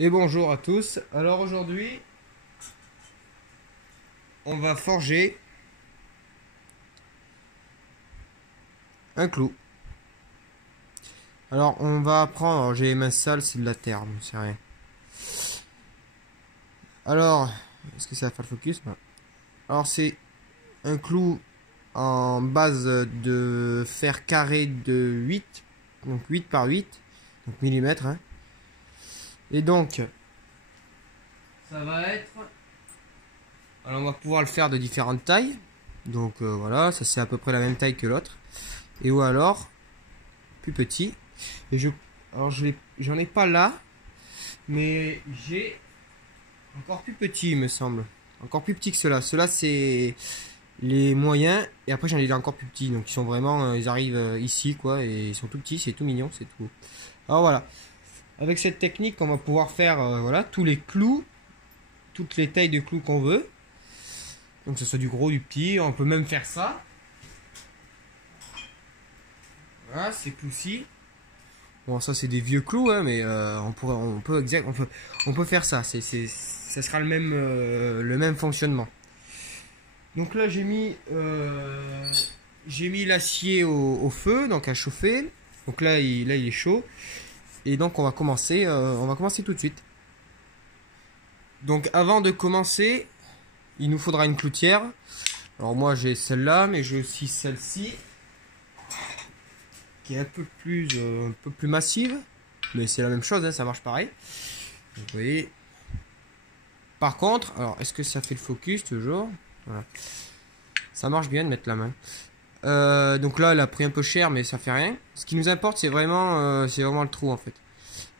Et bonjour à tous. Alors aujourd'hui, on va forger un clou. Alors on va prendre, alors j'ai les mains sales, c'est de la terre, donc c'est rien. Alors, est-ce que ça va faire le focus? Non. Alors c'est un clou en base de fer carré de 8, donc 8 par 8, donc millimètres. Hein. Et donc, ça va être... Alors on va pouvoir le faire de différentes tailles. Donc voilà, ça c'est à peu près la même taille que l'autre. Et ou alors, plus petit. Et alors j'en ai pas là, mais j'ai encore plus petit, il me semble. Encore plus petit que ceux-là. Ceux-là c'est les moyens. Et après j'en ai encore plus petits. Donc ils sont vraiment, ils arrivent ici quoi. Et ils sont tout petits, c'est tout mignon, c'est tout. Alors voilà. Avec cette technique, on va pouvoir faire voilà, tous les clous, toutes les tailles de clous qu'on veut. Donc que ce soit du gros, du petit, on peut même faire ça. Voilà, ces clous-ci. Bon, ça c'est des vieux clous, hein, mais on peut faire ça. Ça sera le même fonctionnement. Donc là j'ai mis l'acier au feu, donc à chauffer. Donc là il est chaud. Et donc on va commencer tout de suite. Donc avant de commencer, il nous faudra une cloutière. Alors moi j'ai celle-là, mais j'ai aussi celle-ci qui est un peu plus massive, mais c'est la même chose, hein, ça marche pareil. Vous voyez. Par contre, alors est-ce que ça fait le focus toujours? Voilà. Ça marche bien de mettre la main. Donc là, elle a pris un peu cher, mais ça fait rien. Ce qui nous importe, c'est vraiment le trou en fait.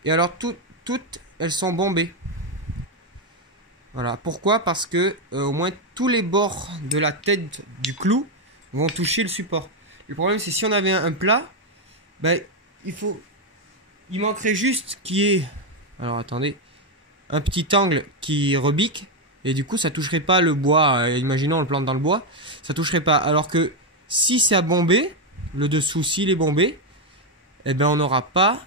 Et alors toutes, elles sont bombées. Voilà. Pourquoi? Parce que au moins tous les bords de la tête du clou vont toucher le support. Le problème, c'est si on avait un plat, ben il manquerait juste qu'il y ait, alors attendez, un petit angle qui rebique et du coup ça toucherait pas le bois. Imaginons on le plante dans le bois, ça toucherait pas. Alors que si c'est à bomber, le dessous s'il est bombé, eh ben on n'aura pas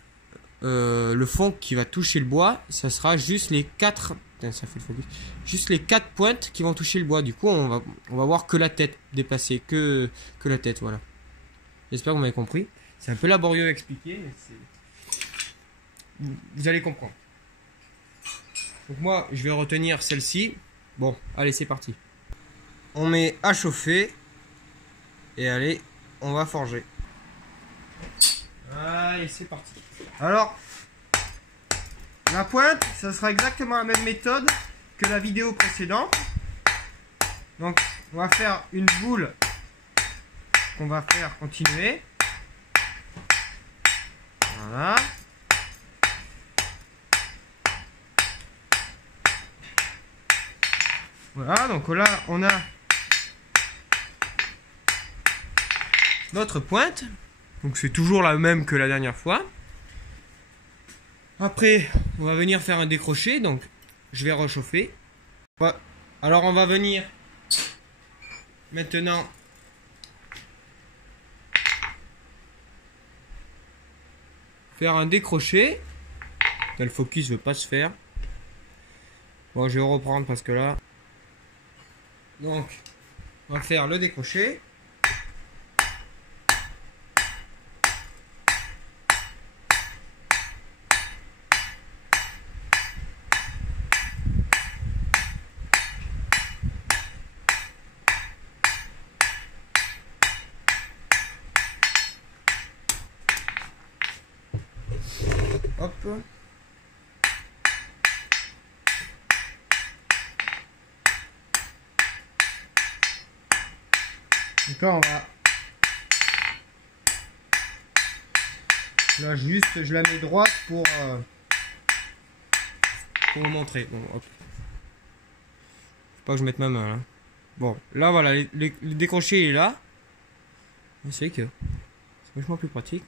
le fond qui va toucher le bois. Ça sera juste les quatre. Ça fait le focus. Juste les 4 pointes qui vont toucher le bois. Du coup, on va voir que la tête dépasser, que la tête, voilà. J'espère que vous m'avez compris. C'est un peu laborieux à expliquer, mais vous allez comprendre. Donc moi, je vais retenir celle-ci. Bon, allez, c'est parti. On met à chauffer. Et allez, on va forger. Allez, c'est parti. Alors, la pointe, ça sera exactement la même méthode que la vidéo précédente. Donc, on va faire une boule qu'on va faire continuer. Voilà. Voilà, donc là, on a notre pointe. Donc, c'est toujours la même que la dernière fois. Après, on va venir faire un décroché, donc je vais rechauffer. Ouais. Alors on va venir maintenant faire un décroché. Là, le focus ne veut pas se faire. Bon, je vais reprendre parce que là... Donc, on va faire le décroché. Hop. Donc là, on va... Là, juste, je la mets droite pour vous montrer. Bon, hop. Faut pas que je mette ma main, là. Bon, là, voilà, le décroché est là. C'est que c'est vachement plus pratique.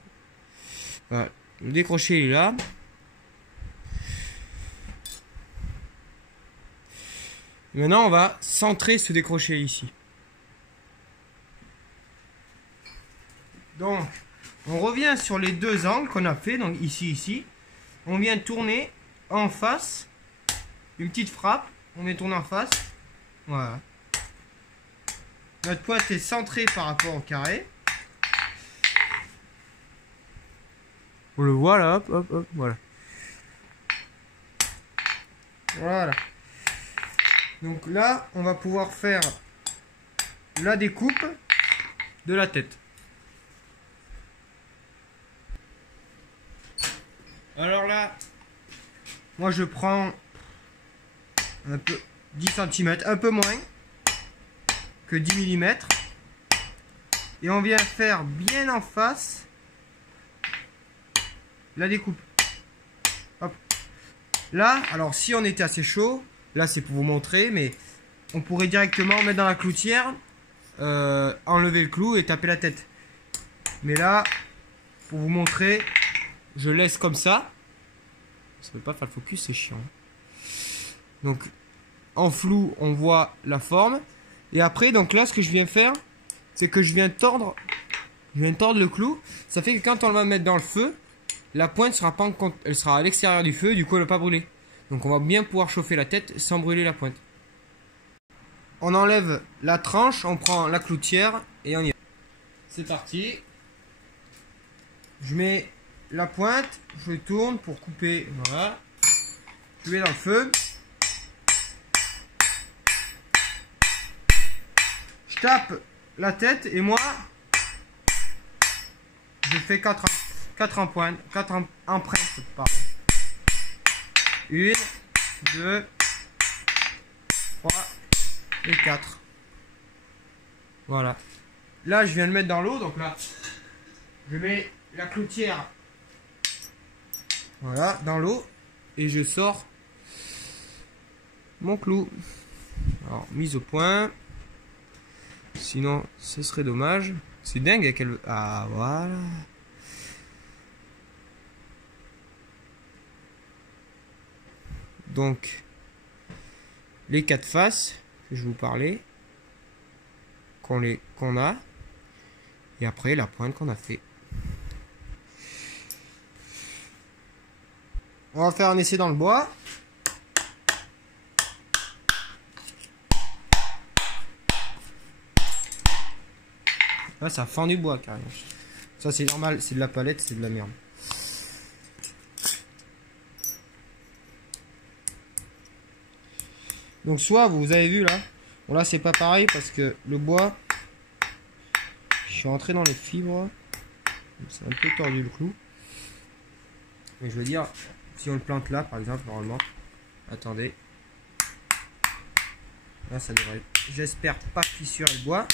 Voilà, le décroché est là. Maintenant, on va centrer ce décroché ici. Donc, on revient sur les deux angles qu'on a fait, donc ici, ici. On vient tourner, en face. Une petite frappe. On est tourné en face. Voilà. Notre pointe est centrée par rapport au carré. On le voit là, hop, hop, hop, voilà. Voilà. Donc là, on va pouvoir faire la découpe de la tête. Alors là, moi je prends un peu 10 cm, un peu moins que 10 mm. Et on vient faire bien en face la découpe. Hop. Là, alors si on était assez chaud, là c'est pour vous montrer, mais on pourrait directement mettre dans la cloutière, enlever le clou et taper la tête. Mais là, pour vous montrer, je laisse comme ça. Ça ne veut pas faire le focus, c'est chiant. Donc, en flou, on voit la forme. Et après, donc là, ce que je viens faire, c'est que je viens tordre le clou. Ça fait que quand on va mettre dans le feu, la pointe sera pas elle sera à l'extérieur du feu, du coup elle ne va pas brûler. Donc on va bien pouvoir chauffer la tête sans brûler la pointe. On enlève la tranche, on prend la cloutière et on y va. C'est parti. Je mets la pointe, je tourne pour couper, voilà. Je mets dans le feu. Je tape la tête et moi, je fais 4 empreintes, pardon. 1, 2, 3 et 4. Voilà. Là, je viens de mettre dans l'eau, donc là, je mets la cloutière, voilà, dans l'eau et je sors mon clou. Alors, mise au point. Sinon, ce serait dommage. C'est dingue à quel... Ah, voilà. Donc, les 4 faces que je vous parlais, qu'on a, et après la pointe qu'on a fait. On va faire un essai dans le bois. Là, ça fend du bois carrément. Ça, c'est normal, c'est de la palette, c'est de la merde. Donc soit vous avez vu là, bon là c'est pas pareil parce que le bois, je suis rentré dans les fibres, c'est un peu tordu le clou. Mais je veux dire, si on le plante là par exemple, normalement, attendez, là ça devrait, j'espère pas fissurer le bois.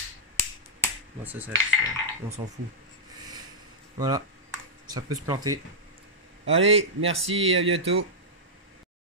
Bon ça on s'en fout. Voilà, ça peut se planter. Allez, merci et à bientôt.